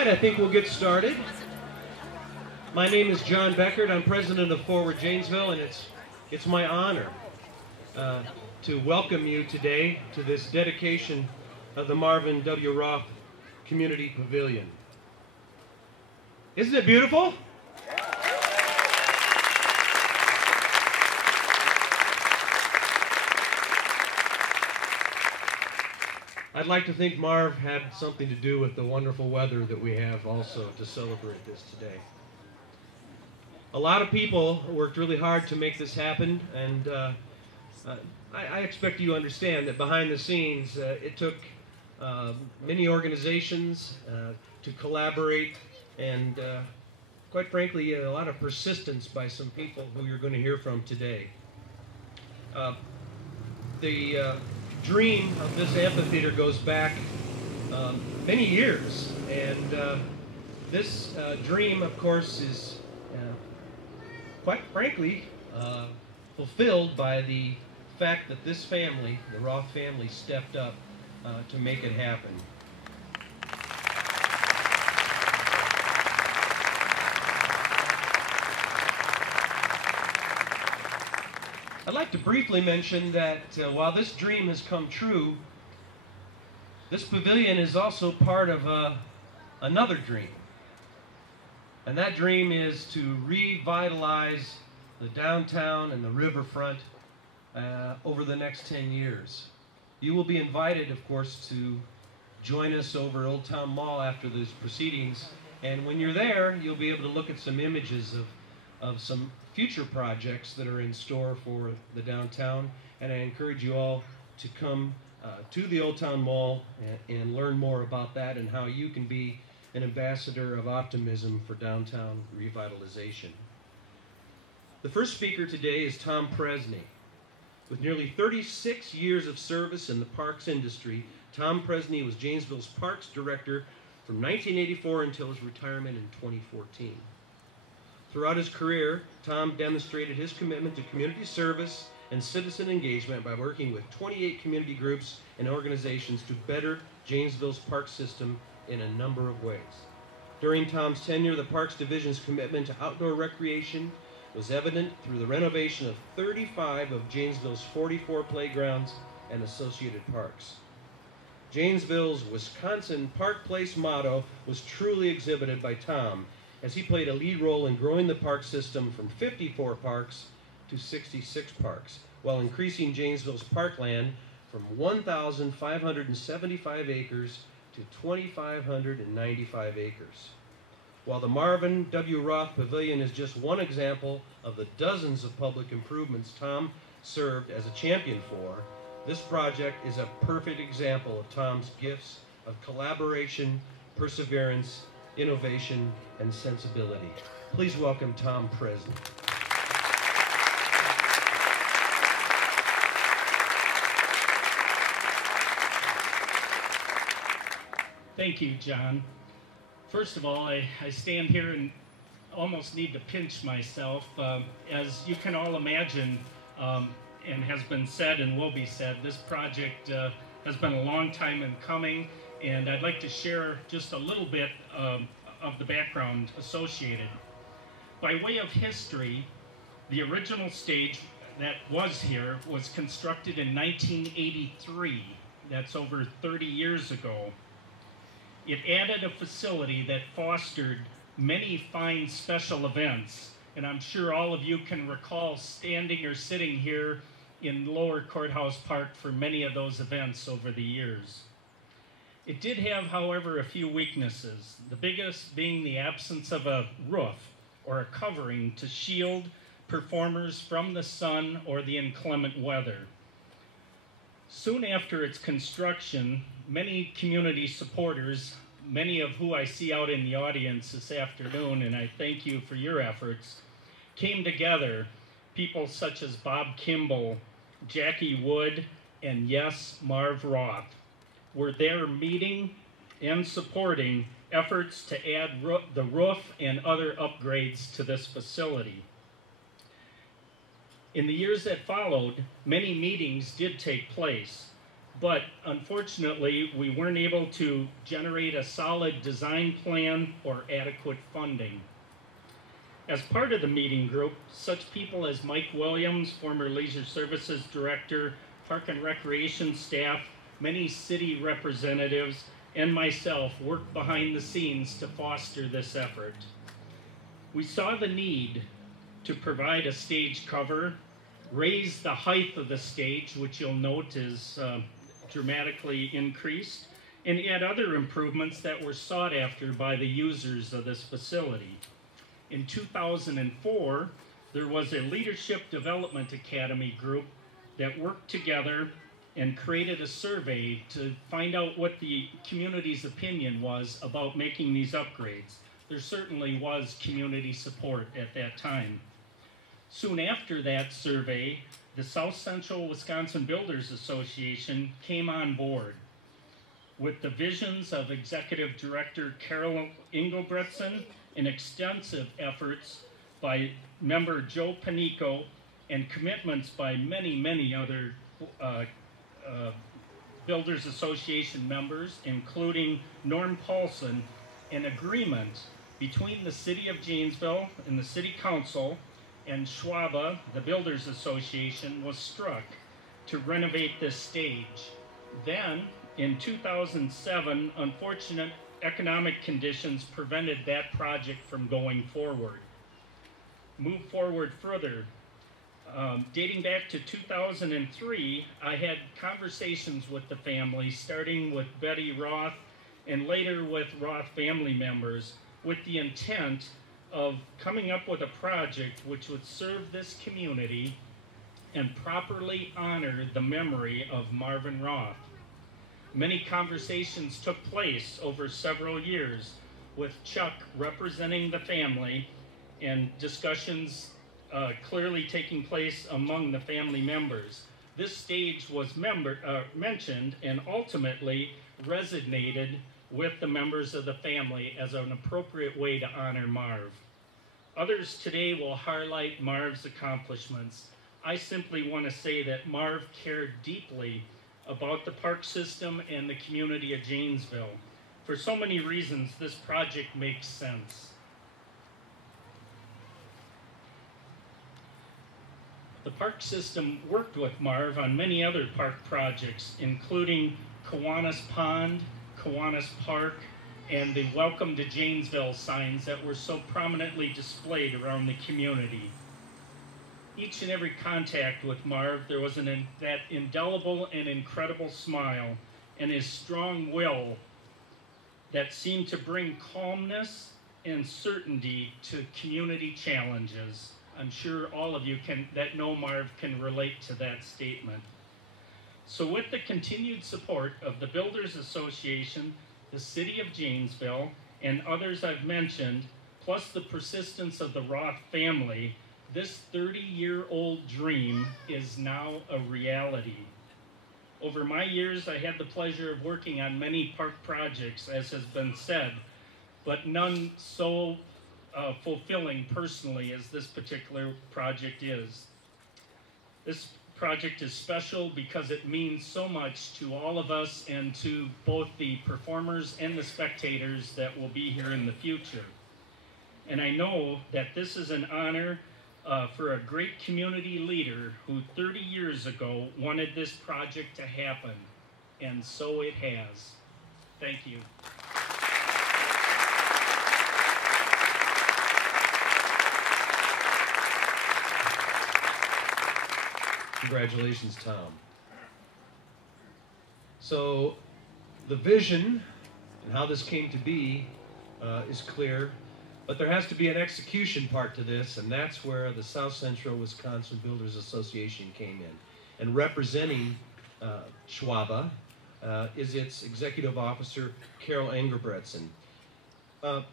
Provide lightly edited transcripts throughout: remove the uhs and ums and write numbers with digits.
right, I think we'll get started. My name is John Beckord. I'm president of Forward Janesville, and it's my honor to welcome you today to this dedication of the Marvin W. Roth Community Pavilion. Isn't it beautiful? I'd like to think Marv had something to do with the wonderful weather that we have also to celebrate this today. A lot of people worked really hard to make this happen, and I expect you to understand that behind the scenes it took many organizations to collaborate, and quite frankly a lot of persistence by some people who you're going to hear from today. The dream of this amphitheater goes back many years, and this dream, of course, is quite frankly fulfilled by the fact that this family, the Roth family, stepped up to make it happen. I'd like to briefly mention that while this dream has come true, this pavilion is also part of another dream. And that dream is to revitalize the downtown and the riverfront over the next 10 years. You will be invited, of course, to join us over Old Town Mall after these proceedings. And when you're there, you'll be able to look at some images of some future projects that are in store for the downtown, and I encourage you all to come to the Old Town Mall and learn more about that and how you can be an ambassador of optimism for downtown revitalization. The first speaker today is Tom Presny. With nearly 36 years of service in the parks industry, Tom Presny was Janesville's Parks Director from 1984 until his retirement in 2014. Throughout his career, Tom demonstrated his commitment to community service and citizen engagement by working with 28 community groups and organizations to better Janesville's park system in a number of ways. During Tom's tenure, the Parks Division's commitment to outdoor recreation was evident through the renovation of 35 of Janesville's 44 playgrounds and associated parks. Janesville's Wisconsin Park Place motto was truly exhibited by Tom, as he played a lead role in growing the park system from 54 parks to 66 parks, while increasing Janesville's parkland from 1,575 acres to 2,595 acres. While the Marvin W. Roth Pavilion is just one example of the dozens of public improvements Tom served as a champion for, this project is a perfect example of Tom's gifts of collaboration, perseverance, innovation, and sensibility. Please welcome Tom Presny. Thank you, John. First of all, I stand here and almost need to pinch myself. As you can all imagine, and has been said and will be said, this project has been a long time in coming, and I'd like to share just a little bit of the background associated. By way of history, the original stage that was here was constructed in 1983. That's over 30 years ago. It added a facility that fostered many fine special events, and I'm sure all of you can recall standing or sitting here in Lower Courthouse Park for many of those events over the years. It did have, however, a few weaknesses, the biggest being the absence of a roof or a covering to shield performers from the sun or the inclement weather. Soon after its construction, many community supporters, many of who I see out in the audience this afternoon, and I thank you for your efforts, came together. People such as Bob Kimball, Jackie Wood, and yes, Marv Roth were there meeting and supporting efforts to add the roof and other upgrades to this facility. In the years that followed, many meetings did take place, But unfortunately, we weren't able to generate a solid design plan or adequate funding. As part of the meeting group, such people as Mike Williams, former Leisure Services Director, Park and Recreation staff, many city representatives, and myself worked behind the scenes to foster this effort. We saw the need to provide a stage cover, raise the height of the stage, which you'll note is dramatically increased, and add other improvements that were sought after by the users of this facility. In 2004, there was a Leadership Development Academy group that worked together and created a survey to find out what the community's opinion was about making these upgrades. There certainly was community support at that time. Soon after that survey, the South Central Wisconsin Builders Association came on board with the visions of Executive Director Carol Engebretson and extensive efforts by member Joe Panico and commitments by many, many other Builders Association members, including Norm Paulson. An agreement between the City of Janesville and the City Council and Schwaba, the Builders Association, was struck to renovate this stage. Then, in 2007, unfortunate economic conditions prevented that project from going forward. Move forward further. Dating back to 2003, I had conversations with the family, starting with Betty Roth and later with Roth family members, with the intent of coming up with a project which would serve this community and properly honor the memory of Marvin Roth. Many conversations took place over several years, with Chuck representing the family and discussions clearly taking place among the family members. This stage was mentioned and ultimately resonated with the members of the family as an appropriate way to honor Marv. Others today will highlight Marv's accomplishments. I simply want to say that Marv cared deeply about the park system and the community of Janesville. For so many reasons, this project makes sense. The park system worked with Marv on many other park projects, including Kiwanis Pond, Kiwanis Park, and the Welcome to Janesville signs that were so prominently displayed around the community. Each and every contact with Marv, there was that indelible and incredible smile and his strong will that seemed to bring calmness and certainty to community challenges. I'm sure all of you that know Marv can relate to that statement. So with the continued support of the Builders Association, the City of Janesville, and others I've mentioned, plus the persistence of the Roth family, this 30-year-old dream is now a reality. Over my years, I had the pleasure of working on many park projects, as has been said, but none so fulfilling personally as this particular project is. This project is special because it means so much to all of us and to both the performers and the spectators that will be here in the future. And I know that this is an honor for a great community leader who 30 years ago wanted this project to happen, and so it has. Thank you. Congratulations, Tom. So the vision and how this came to be is clear, but there has to be an execution part to this, and that's where the South Central Wisconsin Builders Association came in. And representing Schwaba is its executive officer, Carol Engebretson.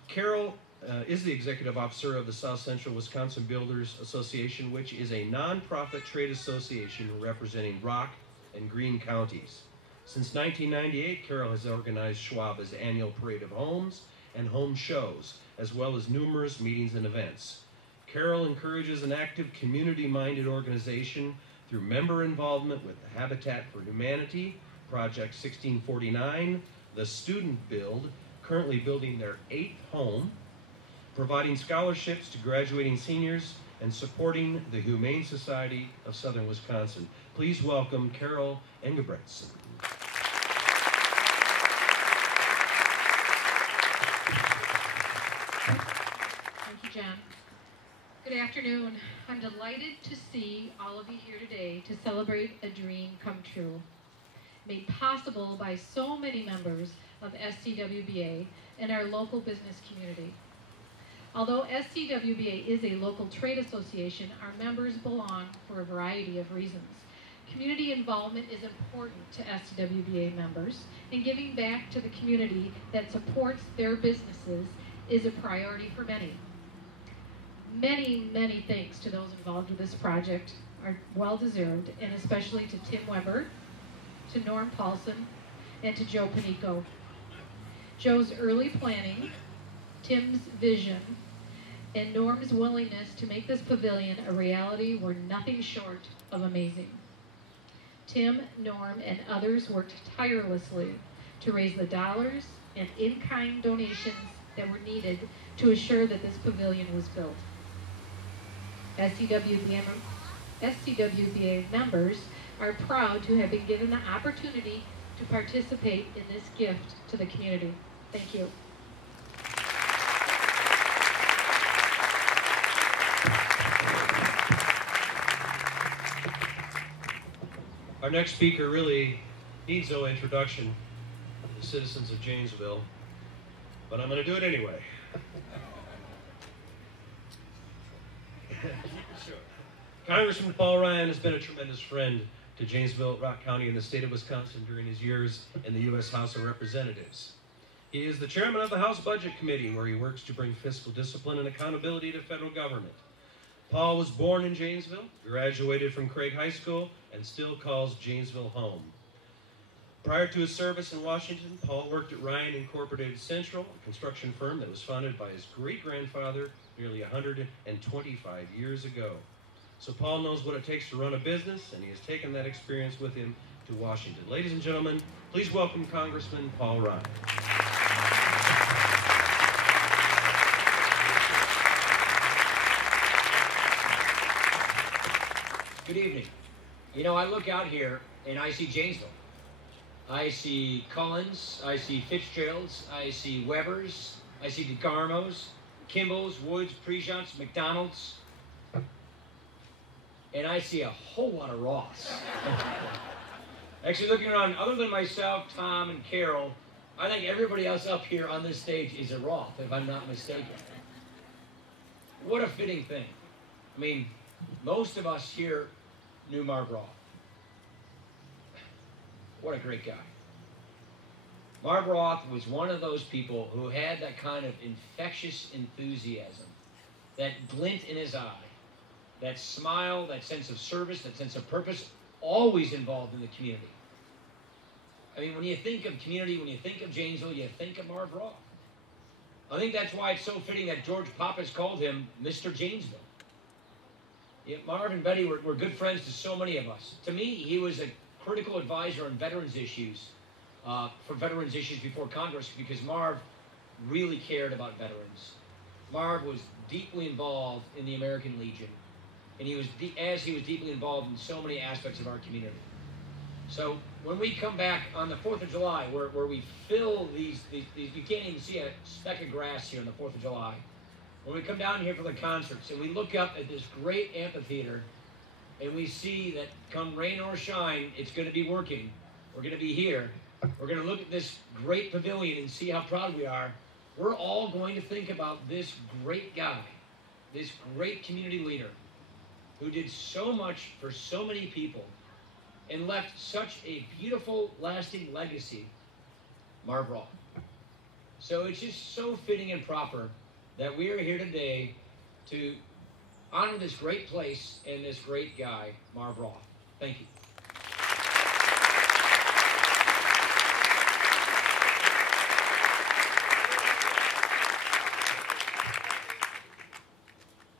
Carol is the executive officer of the South Central Wisconsin Builders Association, which is a nonprofit trade association representing Rock and Greene counties. Since 1998, Carol has organized Schwaba's annual parade of homes and home shows, as well as numerous meetings and events. Carol encourages an active, community-minded organization through member involvement with the Habitat for Humanity, Project 1649, the Student Build, currently building their 8th home, providing scholarships to graduating seniors, and supporting the Humane Society of Southern Wisconsin. Please welcome Carol Engebretson. Thank you, John. Good afternoon. I'm delighted to see all of you here today to celebrate a dream come true, made possible by so many members of SCWBA and our local business community. Although SCWBA is a local trade association, our members belong for a variety of reasons. Community involvement is important to SCWBA members, and giving back to the community that supports their businesses is a priority for many. Many, many thanks to those involved with this project are well-deserved, and especially to Tim Weber, to Norm Paulson, and to Joe Panico. Joe's early planning, Tim's vision, and Norm's willingness to make this pavilion a reality were nothing short of amazing. Tim, Norm, and others worked tirelessly to raise the dollars and in-kind donations that were needed to assure that this pavilion was built. SCWBA members are proud to have been given the opportunity to participate in this gift to the community. Thank you. Our next speaker really needs no introduction to the citizens of Janesville, but I'm going to do it anyway. Congressman Paul Ryan has been a tremendous friend to Janesville, Rock County, and the state of Wisconsin during his years in the U.S. House of Representatives. He is the chairman of the House Budget Committee, where he works to bring fiscal discipline and accountability to federal government. Paul was born in Janesville, graduated from Craig High School, and still calls Janesville home. Prior to his service in Washington, Paul worked at Ryan Incorporated Central, a construction firm that was founded by his great-grandfather nearly 125 years ago. So Paul knows what it takes to run a business, and he has taken that experience with him to Washington. Ladies and gentlemen, please welcome Congressman Paul Ryan. Good evening. You know, I look out here and I see Janesville. I see Cullens, I see Fitzgeralds, I see Webers, I see DeGarmos, Kimball's, Woods, Prejeants, McDonald's, and I see a whole lot of Roths. Actually, looking around, other than myself, Tom, and Carol, I think everybody else up here on this stage is a Roth, if I'm not mistaken. What a fitting thing. I mean, most of us here knew Marv Roth. What a great guy. Marv Roth was one of those people who had that kind of infectious enthusiasm, that glint in his eye, that smile, that sense of service, that sense of purpose, always involved in the community. I mean, when you think of community, when you think of Janesville, you think of Marv Roth. I think that's why it's so fitting that George Pappas called him Mr. Janesville. Yeah, Marv and Betty were good friends to so many of us. To me, he was a critical advisor on veterans issues, for veterans issues before Congress, because Marv really cared about veterans. Marv was deeply involved in the American Legion, and he was deeply involved in so many aspects of our community. So when we come back on the 4th of July, where we fill these, you can't even see a speck of grass here on the 4th of July. When we come down here for the concerts and we look up at this great amphitheater and we see that come rain or shine, it's going to be working. We're going to be here. We're going to look at this great pavilion and see how proud we are. We're all going to think about this great guy, this great community leader who did so much for so many people and left such a beautiful, lasting legacy, Marv Roth. So it's just so fitting and proper that we are here today to honor this great place and this great guy, Marv Roth. Thank you.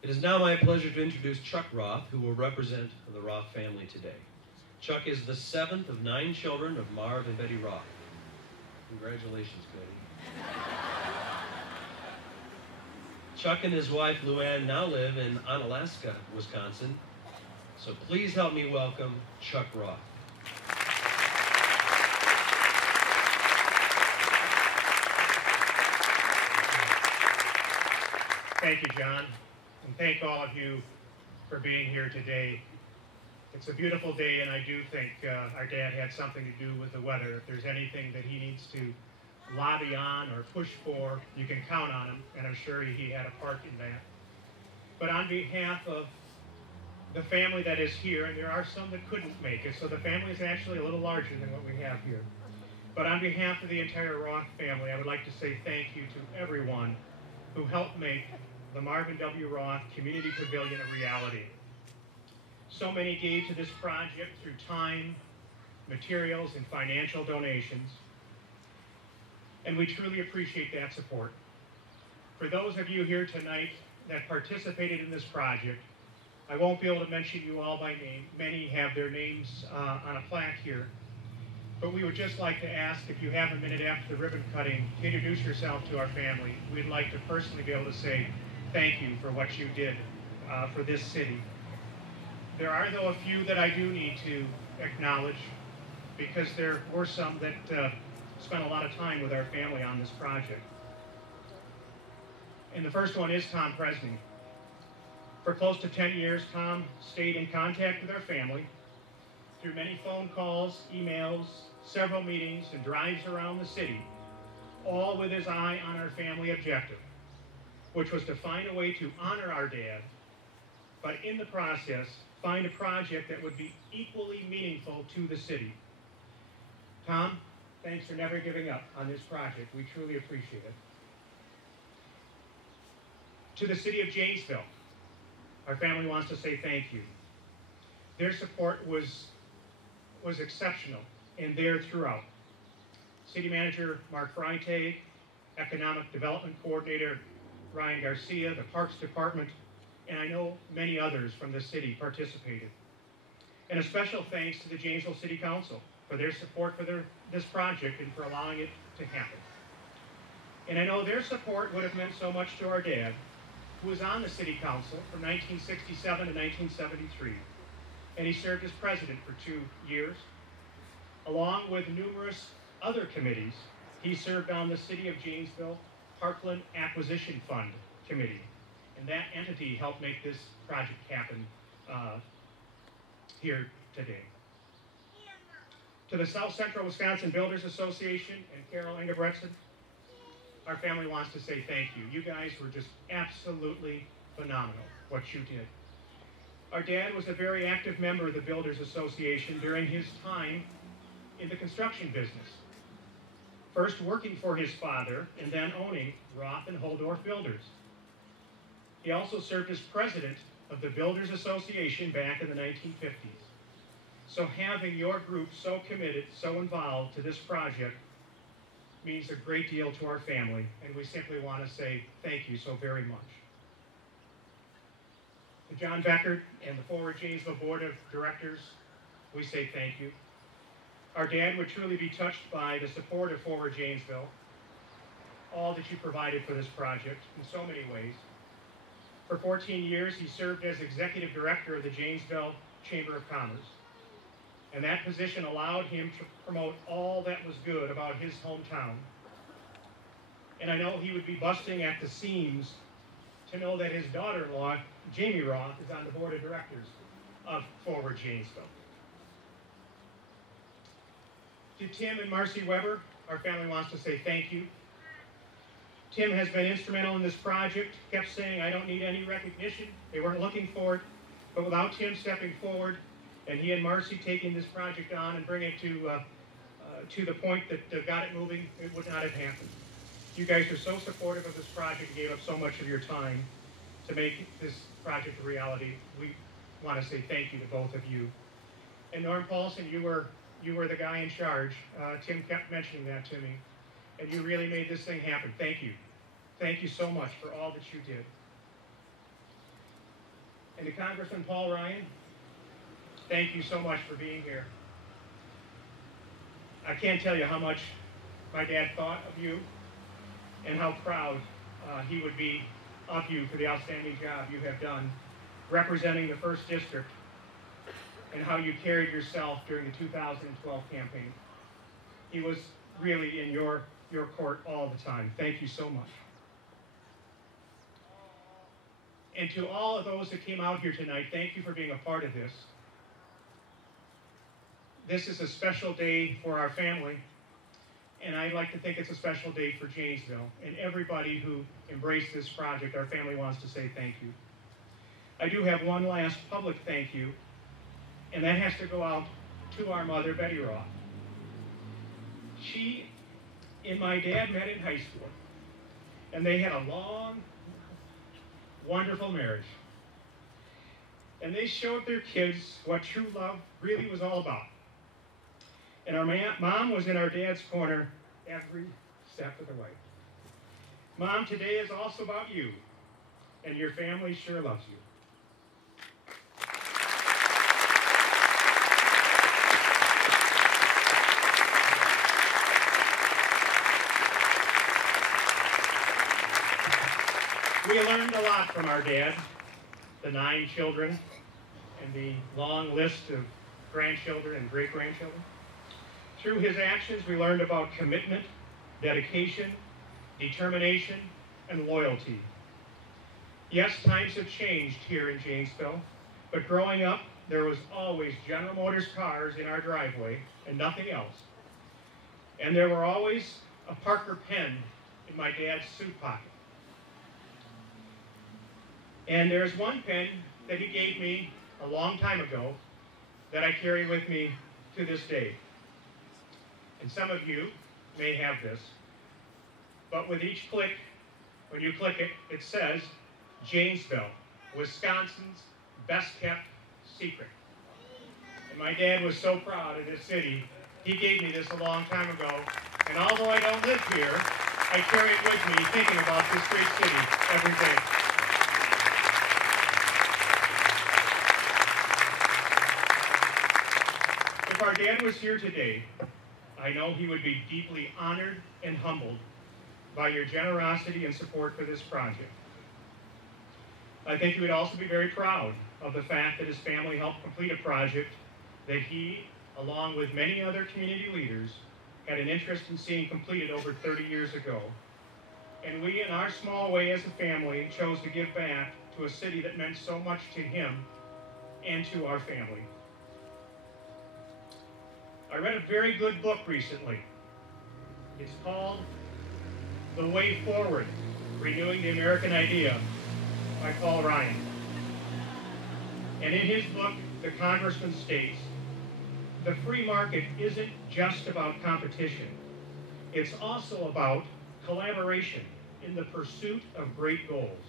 It is now my pleasure to introduce Chuck Roth, who will represent the Roth family today. Chuck is the 7th of 9 children of Marv and Betty Roth. Congratulations, Betty. Chuck and his wife, Duane, now live in Onalaska, Wisconsin. So please help me welcome Chuck Roth. Thank you, John, and thank all of you for being here today. It's a beautiful day, and I do think our dad had something to do with the weather. If there's anything that he needs to lobby on or push for, you can count on him, and I'm sure he had a part in that. But on behalf of the family that is here, and there are some that couldn't make it, so the family is actually a little larger than what we have here. But on behalf of the entire Roth family, I would like to say thank you to everyone who helped make the Marvin W. Roth Community Pavilion a reality. So many gave to this project through time, materials, and financial donations, and we truly appreciate that support. For those of you here tonight that participated in this project, I won't be able to mention you all by name. Many have their names on a plaque here. But we would just like to ask if you have a minute after the ribbon cutting to introduce yourself to our family. We'd like to personally be able to say thank you for what you did for this city. There are, though, a few that I do need to acknowledge because there were some that spent a lot of time with our family on this project. And the first one is Tom Presny. For close to 10 years, Tom stayed in contact with our family through many phone calls, emails, several meetings, and drives around the city, all with his eye on our family objective, which was to find a way to honor our dad, but in the process, find a project that would be equally meaningful to the city. Tom, thanks for never giving up on this project. We truly appreciate it. To the city of Janesville, our family wants to say thank you. Their support was exceptional and there throughout. City Manager Mark Freitag, Economic Development Coordinator Ryan Garcia, the Parks Department, and I know many others from the city participated. And a special thanks to the Janesville City Council for their support for this project and for allowing it to happen. And I know their support would have meant so much to our dad, who was on the City Council from 1967 to 1973. And he served as president for 2 years. Along with numerous other committees, he served on the City of Janesville Parkland Acquisition Fund Committee. And that entity helped make this project happen here today. To the South Central Wisconsin Builders Association and Carol Engebretson, our family wants to say thank you. You guys were just absolutely phenomenal, what you did. Our dad was a very active member of the Builders Association during his time in the construction business. First working for his father and then owning Roth and Holdorf Builders. He also served as president of the Builders Association back in the 1950s. So having your group so committed, so involved to this project means a great deal to our family, and we simply want to say thank you so very much. To John Beckord and the Forward Janesville Board of Directors, we say thank you. Our dad would truly be touched by the support of Forward Janesville, all that you provided for this project in so many ways. For 14 years, he served as executive director of the Janesville Chamber of Commerce. And that position allowed him to promote all that was good about his hometown. And I know he would be busting at the seams to know that his daughter-in-law, Jamie Roth, is on the board of directors of Forward Janesville. To Tim and Marcy Weber, our family wants to say thank you. Tim has been instrumental in this project, kept saying, I don't need any recognition. They weren't looking for it. But without Tim stepping forward, and he and Marcy taking this project on and bringing it to the point that got it moving, it would not have happened. You guys are so supportive of this project and gave up so much of your time to make this project a reality. We want to say thank you to both of you. And Norm Paulson, you were the guy in charge. Tim kept mentioning that to me. And you really made this thing happen. Thank you. Thank you so much for all that you did. And to Congressman Paul Ryan, thank you so much for being here. I can't tell you how much my dad thought of you and how proud he would be of you for the outstanding job you have done representing the 1st District and how you carried yourself during the 2012 campaign. He was really in your court all the time. Thank you so much. And to all of those that came out here tonight, thank you for being a part of this. This is a special day for our family, and I'd like to think it's a special day for Janesville and everybody who embraced this project. Our family wants to say thank you. I do have one last public thank you, and that has to go out to our mother, Betty Roth. She and my dad met in high school, and they had a long, wonderful marriage. And they showed their kids what true love really was all about. And our mom was in our dad's corner every step of the way. Mom, today is also about you, and your family sure loves you. We learned a lot from our dad, the 9 children, and the long list of grandchildren and great-grandchildren. Through his actions, we learned about commitment, dedication, determination, and loyalty. Yes, times have changed here in Janesville, but growing up, there was always General Motors cars in our driveway and nothing else. And there were always a Parker pen in my dad's suit pocket. And there's one pen that he gave me a long time ago that I carry with me to this day. And some of you may have this, but with each click, when you click it, it says, Janesville, Wisconsin's best kept secret. And my dad was so proud of this city, he gave me this a long time ago, and although I don't live here, I carry it with me thinking about this great city every day. If our dad was here today, I know he would be deeply honored and humbled by your generosity and support for this project. I think he would also be very proud of the fact that his family helped complete a project that he, along with many other community leaders, had an interest in seeing completed over 30 years ago. And we, in our small way as a family, chose to give back to a city that meant so much to him and to our family. I read a very good book recently. It's called The Way Forward, Renewing the American Idea by Paul Ryan. And in his book, the congressman states, the free market isn't just about competition. It's also about collaboration in the pursuit of great goals.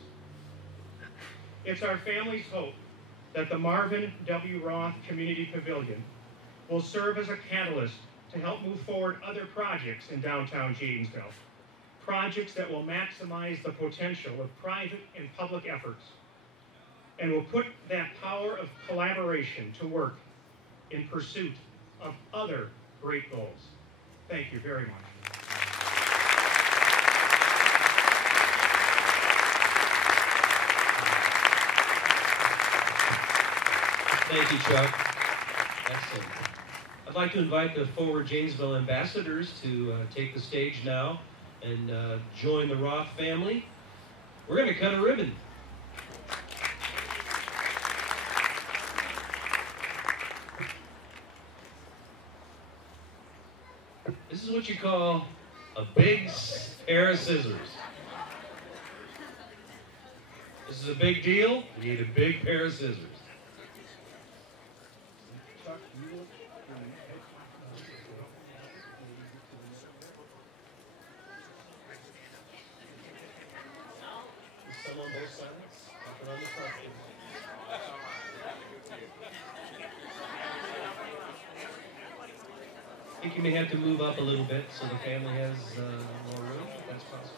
It's our family's hope that the Marvin W. Roth Community Pavilion will serve as a catalyst to help move forward other projects in downtown Janesville, projects that will maximize the potential of private and public efforts, and will put that power of collaboration to work in pursuit of other great goals. Thank you very much. Thank you, Chuck. Excellent. I'd like to invite the forward Janesville ambassadors to take the stage now and join the Roth family. We're going to cut a ribbon. This is what you call a big pair of scissors. This is a big deal. You need a big pair of scissors. Some on both sides. Nothing on the front. I think you may have to move up a little bit so the family has more room, if that's possible.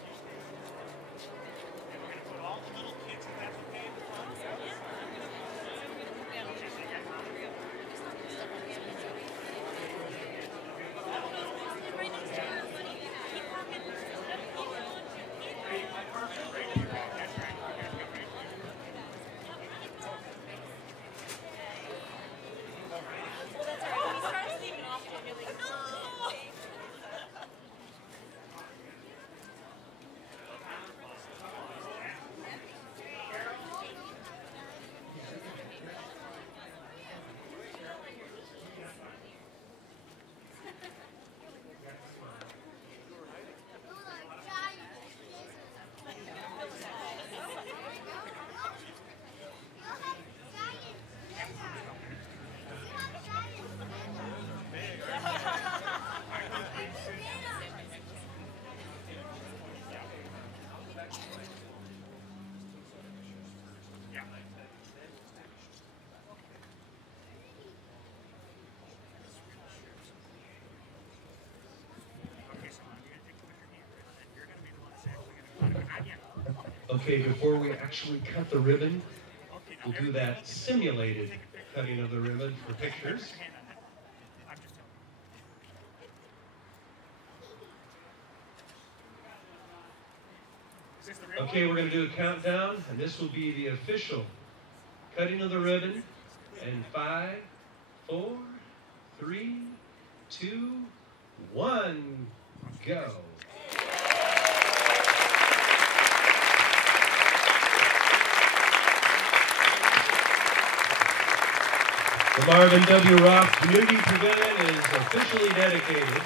Okay, before we actually cut the ribbon, we'll do that simulated cutting of the ribbon for pictures. Okay, we're going to do a countdown, and this will be the official cutting of the ribbon. And 5, 4, 3, 2, 1, go. The Marvin W. Roth Community Pavilion is officially dedicated